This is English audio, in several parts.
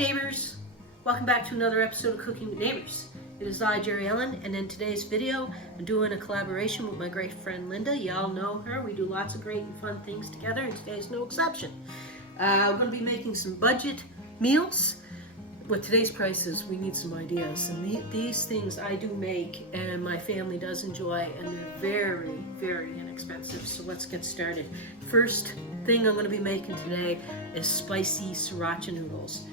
neighbors, welcome back to another episode of Cooking with Neighbors. It is I, Jerry Ellen, and in today's video I'm doing a collaboration with my great friend Linda. Y'all know her. We do lots of great and fun things together, and today's no exception. We're going to be making some budget meals. With today's prices, we need some ideas, and these things I do make and my family does enjoy, and they're very, very inexpensive. So let's get started. First thing I'm going to be making today is spicy sriracha noodles.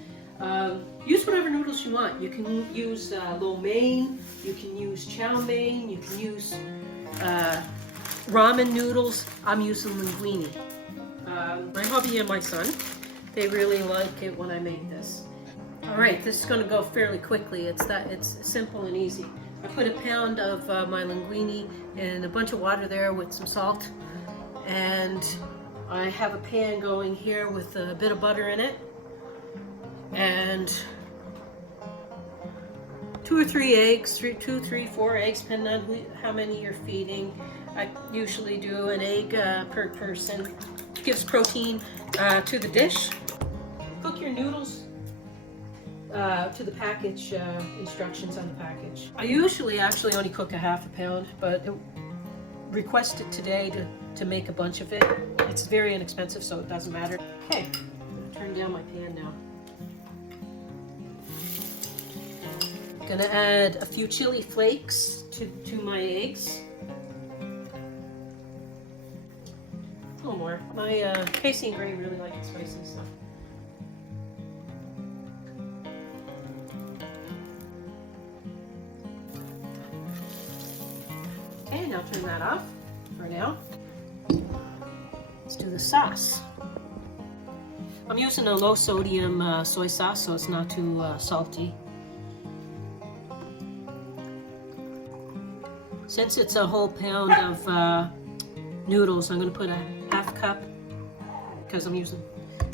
Use whatever noodles you want. You can use lo mein, you can use chow mein, you can use ramen noodles. I'm using linguine. My hubby and my son, they really like it when I make this. All right, this is going to go fairly quickly. It's simple and easy. I put a pound of my linguine in a bunch of water there with some salt, and I have a pan going here with a bit of butter in it, and 2 or 3 eggs, 2, 3, 4 eggs, depending on how many you're feeding. I usually do an egg per person. Gives protein to the dish. Cook your noodles to the package instructions on the package. I usually actually only cook a half a pound, but requested today to make a bunch of it. It's very inexpensive, so it doesn't matter. Okay, I'm gonna turn down my pan now. Gonna add a few chili flakes to my eggs. A little more. My Casey and Gray really like it spicy, so. Okay, now turn that off for now. Let's do the sauce. I'm using a low sodium soy sauce, so it's not too salty. Since it's a whole pound of noodles, I'm going to put a half cup, because we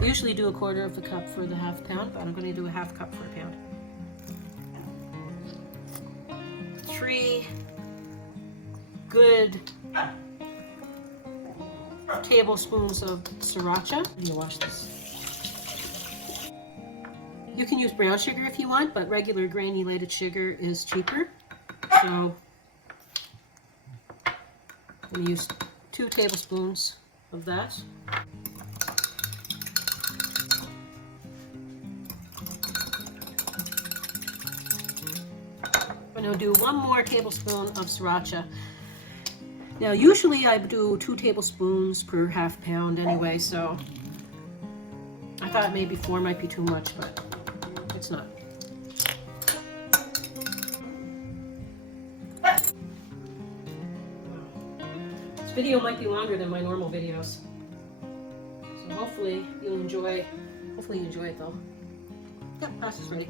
usually do a quarter of a cup for the half pound, but I'm going to do a half cup for a pound. 3 good tablespoons of sriracha. I'm gonna wash this. You can use brown sugar if you want, but regular granulated sugar is cheaper. So I'm gonna use 2 tablespoons of that. I'm gonna do 1 more tablespoon of sriracha. Now, usually I do 2 tablespoons per half pound anyway, so I thought maybe 4 might be too much, but it's not. This video might be longer than my normal videos, so hopefully you enjoy it though. Yeah, sauce is ready.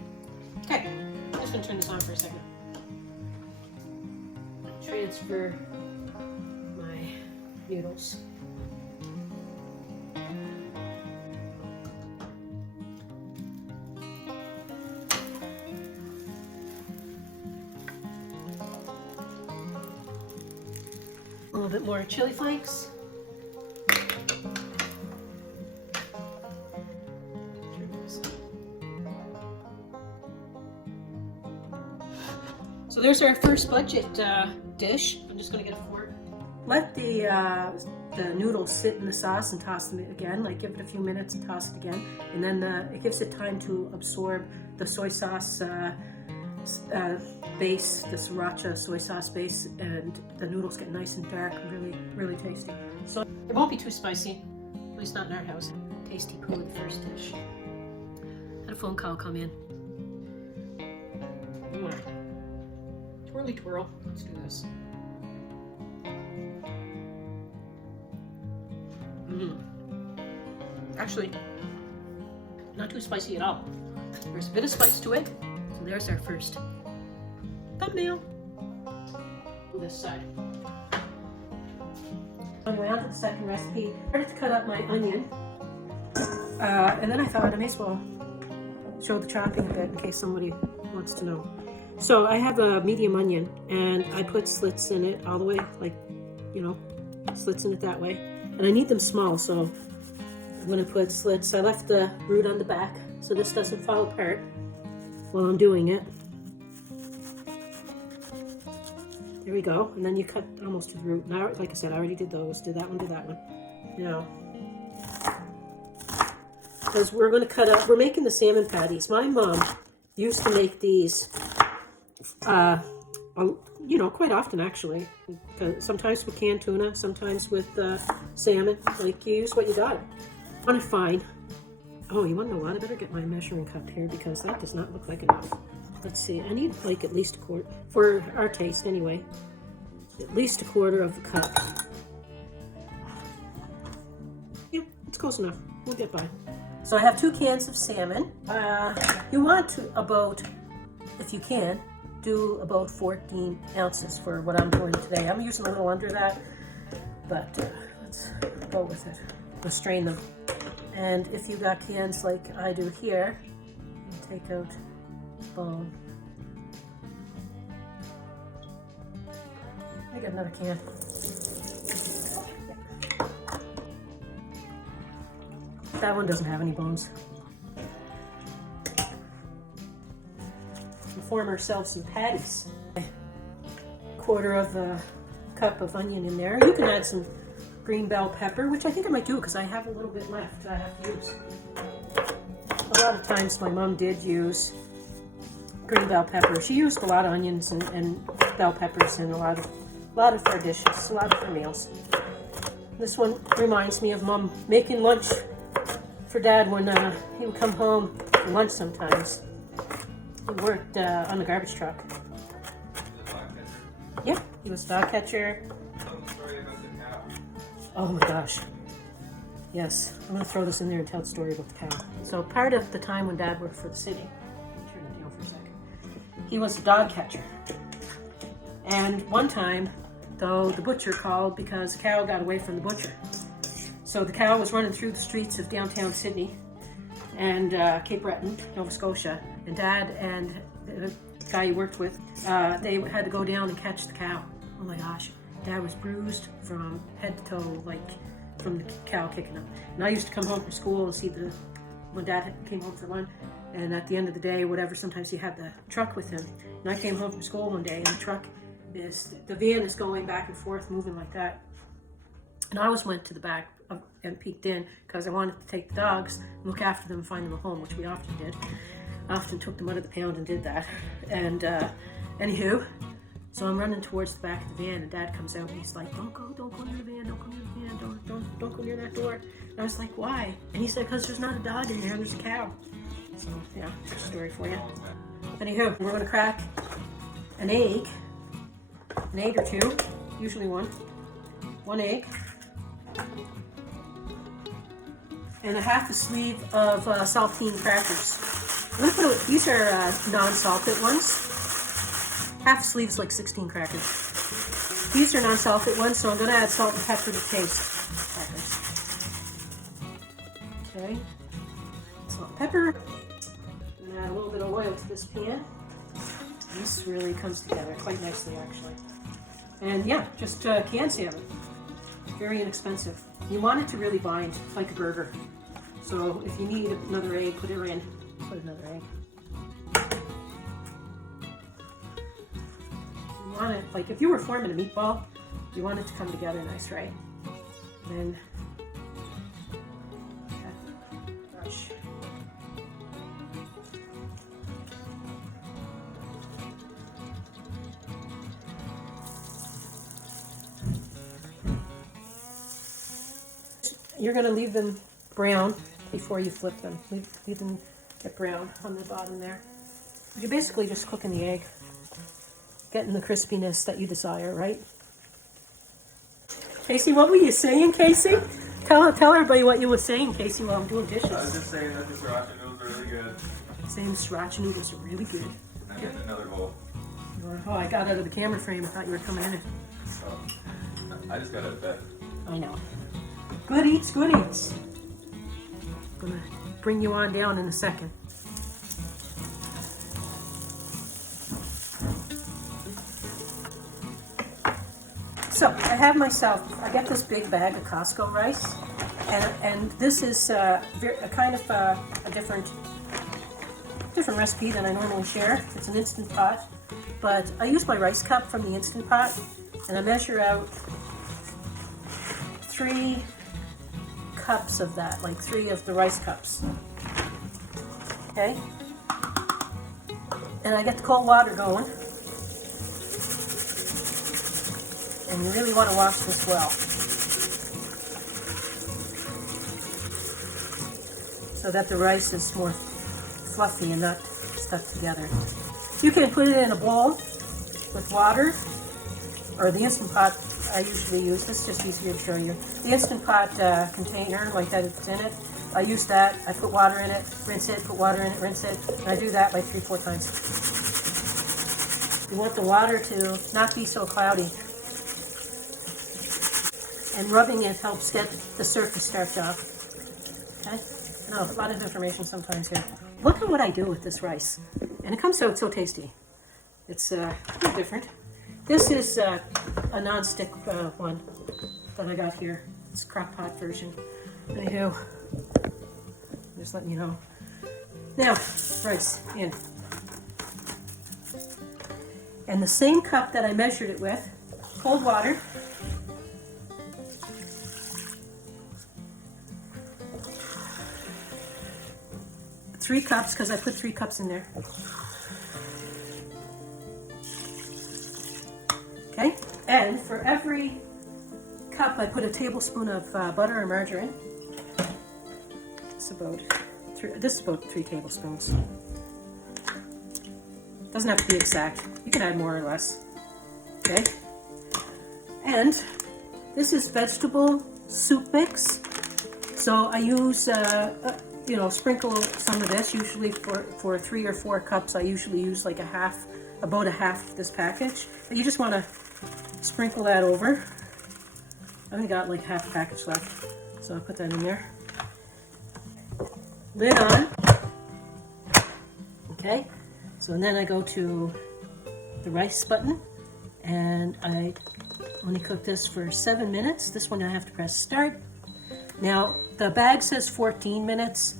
Okay, I'm just gonna turn this on for a second. Transfer noodles. A little bit more chili flakes. So there's our first budget dish. I'm just going to get a fork. Let the noodles sit in the sauce and toss them again, like give it a few minutes and toss it again. And then it gives it time to absorb the soy sauce base, the sriracha soy sauce base, and the noodles get nice and dark, really, really tasty. So it won't be too spicy, at least not in our house. Tasty poo of the first dish. Had a phone call come in. Twirly twirl, let's do this. Actually, not too spicy at all. There's a bit of spice to it. So there's our first thumbnail. This side. On the way on to the second recipe, I started to cut up my onion. And then I thought I may as well show the chopping a bit in case somebody wants to know. So I have a medium onion, and I put slits in it all the way, like, slits in it that way. And I need them small, so I'm going to put slits. I left the root on the back, so this doesn't fall apart while I'm doing it. There we go. And then you cut almost to the root. Now, like I said, I already did those. Did that one, did that one. Now, because we're going to cut up, we're making the salmon patties. My mom used to make these, you know, quite often actually. Sometimes with canned tuna, sometimes with salmon. Like, you use what you got. I want to find, oh, you want to know what? I better get my measuring cup here because that does not look like enough. Let's see, I need like at least a quart, for our taste anyway, at least a quarter of the cup. Yeah, it's close enough. We'll get by. So I have 2 cans of salmon. You want to about, if you can, do about 14 ounces for what I'm doing today. I'm using a little under that, but let's go with it. We'll strain them. And if you got cans like I do here, you take out bone. I got another can. That one doesn't have any bones. We'll form ourselves some patties. A quarter of a cup of onion in there. You can add some green bell pepper, which I think I might do because I have a little bit left I have to use. A lot of times my mom did use green bell pepper. She used a lot of onions and bell peppers in a lot of her dishes, a lot of her meals. This one reminds me of Mom making lunch for Dad when he would come home for lunch sometimes. He worked on the garbage truck. Yeah, he was dog catcher. Oh my gosh. Yes, I'm going to throw this in there and tell the story about the cow. So part of the time when Dad worked for the city, turn it down for a second, he was a dog catcher. And one time, though, the butcher called because the cow got away from the butcher. So the cow was running through the streets of downtown Sydney and Cape Breton, Nova Scotia. And Dad and the guy he worked with, they had to go down and catch the cow. Oh my gosh. Dad was bruised from head to toe, like from the cow kicking him. And I used to come home from school and see when Dad came home for lunch. And at the end of the day, whatever, sometimes he had the truck with him. And I came home from school one day and the truck the van is going back and forth, moving like that. And I always went to the back and peeked in because I wanted to take the dogs, look after them, and find them a home, which we often did. I often took them out of the pound and did that. And anywho, so I'm running towards the back of the van, and Dad comes out and he's like, "Don't go near the van, don't go near the van, don't go near that door." And I was like, "Why?" And he said, "Because there's not a dog in there, there's a cow." So yeah, that's a story for you. Anywho, we're gonna crack an egg or two, usually one egg, and a half a sleeve of saltine crackers. I'm gonna put these are non-salted ones. Half a sleeve is like 16 crackers. These are non-salted ones, so I'm gonna add salt and pepper to taste. Okay, salt and pepper. I'm gonna add a little bit of oil to this pan. This really comes together quite nicely, actually. And yeah, just canned salmon. Very inexpensive. You want it to really bind like a burger. So if you need another egg, put it in. Put another egg. You want it, like if you were forming a meatball, you want it to come together nice, right? And brush. You're going to leave them brown before you flip them. Leave them get brown on the bottom there. You're basically just cooking the egg, getting the crispiness that you desire, right? Casey, what were you saying, Casey? Tell everybody what you were saying, Casey, while I'm doing dishes. I was just saying that the Sriracha noodles are really good. Saying Sriracha noodles are really good. I get another bowl. Oh, I got out of the camera frame. I thought you were coming in. Oh, I just got out of bed. I know. Good eats, good eats. I'm gonna bring you on down in a second. So I have I got this big bag of Costco rice, and this is a kind of a different different recipe than I normally share. It's an Instant Pot, but I use my rice cup from the Instant Pot, and I measure out 3 cups of that, like 3 of the rice cups. Okay? And I get the cold water going. And you really want to wash this well, so that the rice is more fluffy and not stuck together. You can put it in a bowl with water, or the Instant Pot I usually use. This is just easier to show you. The Instant Pot container, like that, it's in it. I use that. I put water in it, rinse it, put water in it, rinse it, and I do that like 3-4 times. You want the water to not be so cloudy. And rubbing it helps get the surface starch off. Okay? I know, a lot of information sometimes here. Look at what I do with this rice. And it comes out so tasty. It's a bit different. This is a non-stick one that I got here. It's a crock pot version. Anywho, just letting you know. Now, rice in. And the same cup that I measured it with, cold water. Three cups, because I put 3 cups in there. Okay, and for every cup I put a tablespoon of butter or margarine. This is about 3 tablespoons. Doesn't have to be exact. You can add more or less. Okay, and this is vegetable soup mix. So I use sprinkle some of this. Usually for 3 or 4 cups, I usually use like about a half of this package. But you just want to sprinkle that over. I only got like half a package left, so I'll put that in there. Lid on. Okay, so then I go to the rice button, and I only cook this for 7 minutes. This one I have to press start. Now, the bag says 14 minutes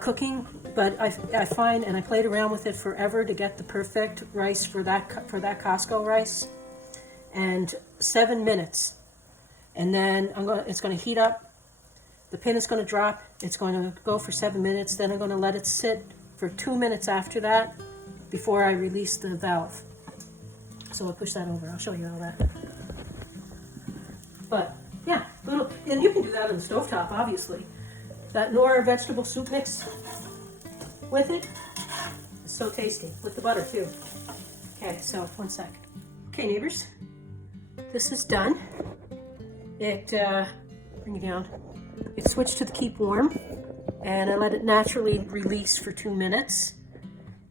cooking, but I find, and I played around with it forever to get the perfect rice for that Costco rice, and 7 minutes. And then it's going to heat up, the pin is going to drop, it's going to go for 7 minutes, then I'm going to let it sit for 2 minutes after that before I release the valve. So I'll push that over, I'll show you all that. But yeah, and you can do that on the stovetop, obviously. That Nor vegetable soup mix with it is so tasty, with the butter too. Okay, so 1 sec. Okay, neighbors, this is done. It, bring it down. It switched to the keep warm, and I let it naturally release for 2 minutes.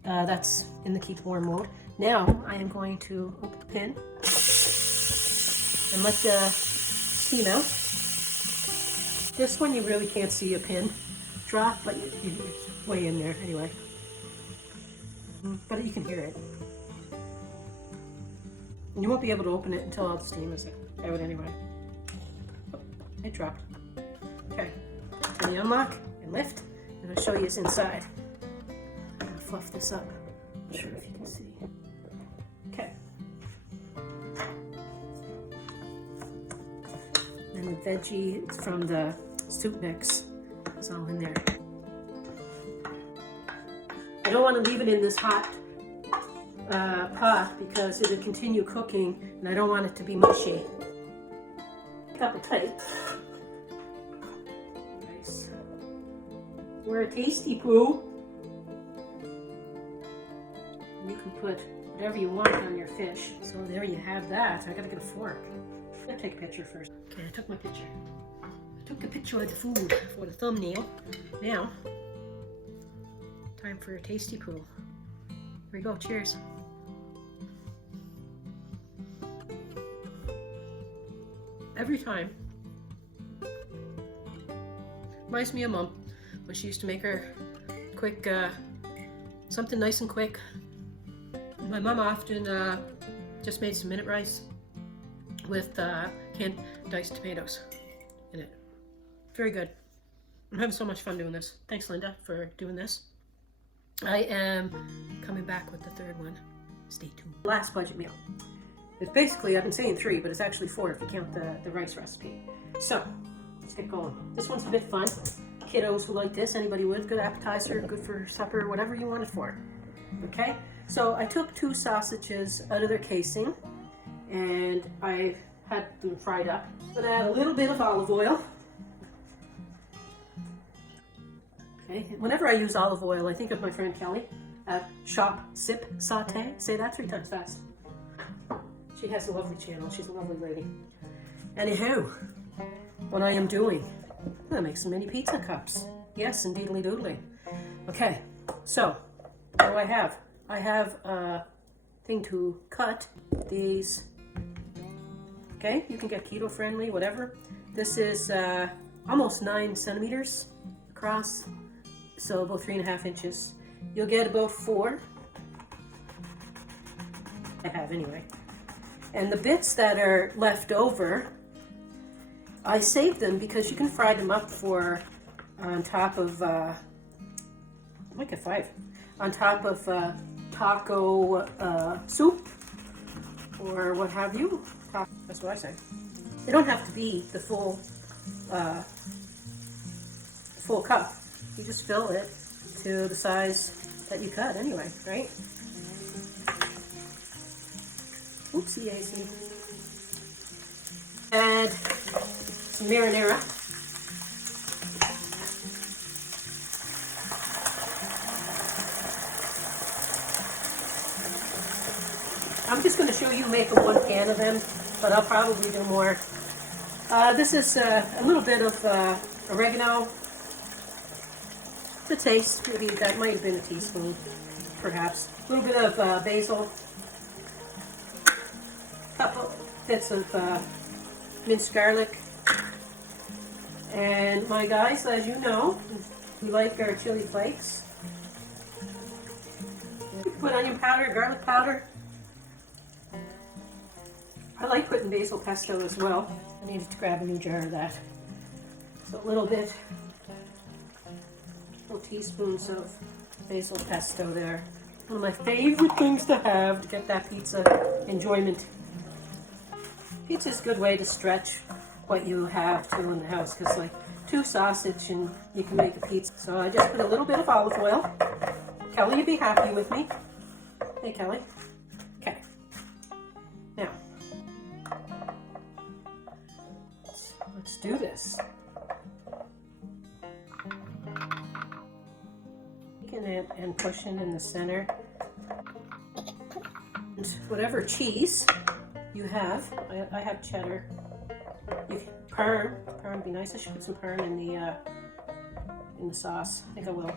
That's in the keep warm mode. Now I am going to open the pin and let the steam out. This one you really can't see a pin drop, but it's way in there anyway. But you can hear it. And you won't be able to open it until all the steam is out anyway. Oh, it dropped. Okay, let me unlock and lift, and I'll show you what's inside. I'm gonna fluff this up. Not sure if you can see. Okay. And the veggie from the soup mix is all in there. I don't want to leave it in this hot pot because it'll continue cooking, and I don't want it to be mushy. Couple tight. Nice. We're a tasty poo. You can put whatever you want on your fish. So there you have that. I gotta get a fork. I'm gonna take a picture first. Okay, I took my picture. I took a picture of the food for the thumbnail. Now, time for a tasty poo. Here we go, cheers. Every time. Reminds me of Mom when she used to make her quick, something nice and quick. My mom often just made some minute rice with canned diced tomatoes in it. Very good. I'm having so much fun doing this. Thanks, Linda, for doing this. I am coming back with the third one. Stay tuned. Last budget meal. It's basically, I've been saying 3, but it's actually 4 if you count the rice recipe. So, let's get going. This one's a bit fun. Kiddos who like this, anybody would. Good appetizer, good for supper, whatever you want it for. Okay? So, I took 2 sausages out of their casing, and I had them fried up. I'm gonna add a little bit of olive oil. Okay, whenever I use olive oil, I think of my friend Kelly at Shop, Sip, Sauté. Say that 3 times fast. She has a lovely channel. She's a lovely lady. Anywho, what I am doing, I'm gonna make some mini pizza cups. Yes, indeedly doodly. Okay, so what do I have? I have a thing to cut these. Okay, you can get keto friendly, whatever. This is almost 9 centimeters across, so about 3.5 inches. You'll get about 4. I have anyway. And the bits that are left over, I saved them because you can fry them up for on top of, I might get 5, on top of taco soup or what have you. That's what I say. They don't have to be the full cup. You just fill it to the size that you cut anyway, right? Oopsie daisy. Add some marinara. I'm just going to show you making 1 can of them, but I'll probably do more. This is a little bit of oregano. The taste, maybe that might have been a teaspoon, perhaps. A little bit of basil. Couple bits of minced garlic. And my guys, as you know, we like our chili flakes. You can put onion powder, garlic powder. I like putting basil pesto as well. I needed to grab a new jar of that. So a little bit, little teaspoons of basil pesto there. One of my favorite things to have to get that pizza enjoyment. Pizza is a good way to stretch what you have too in the house, because like 2 sausage and you can make a pizza. So I just put a little bit of olive oil. Kelly, you'd be happy with me. Hey Kelly. Okay. Now, let's do this. Taking it and pushing in the center. And whatever cheese you have, I have cheddar. You can, Parm would be nice. I should put some Parm in the sauce. I think I will.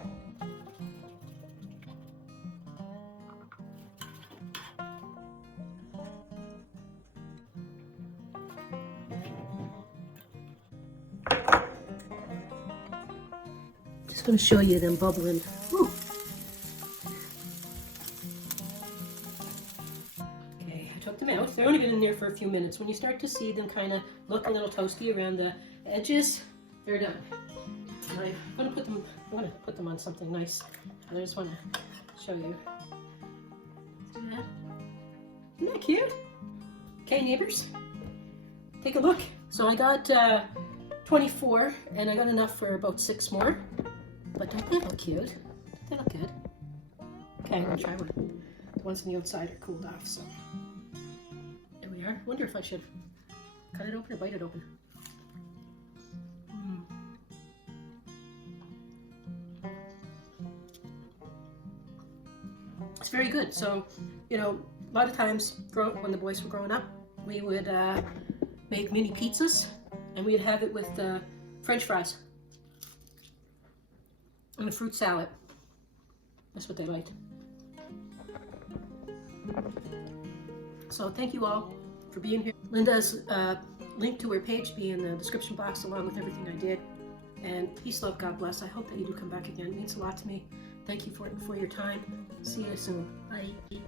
Just going to show you them bubbling. Ooh. Okay, I took them out. They've only been in there for a few minutes. When you start to see them kind of look a little toasty around the edges, they're done. And I'm going to put them on something nice. I just want to show you. See that? Isn't that cute? Okay, neighbors, take a look. So I got 24, and I got enough for about 6 more. But don't they look cute? They look good. Okay, I'm gonna try one. The ones on the outside are cooled off, so there we are. Wonder if I should cut it open or bite it open. It's very good. So, you know, a lot of times when the boys were growing up, we would make mini pizzas, and we'd have it with French fries and a fruit salad. That's what they liked. So thank you all for being here. Linda's link to her page be in the description box along with everything I did. And peace, love, God bless. I hope that you do come back again. It means a lot to me. Thank you for your time. See you soon. Bye.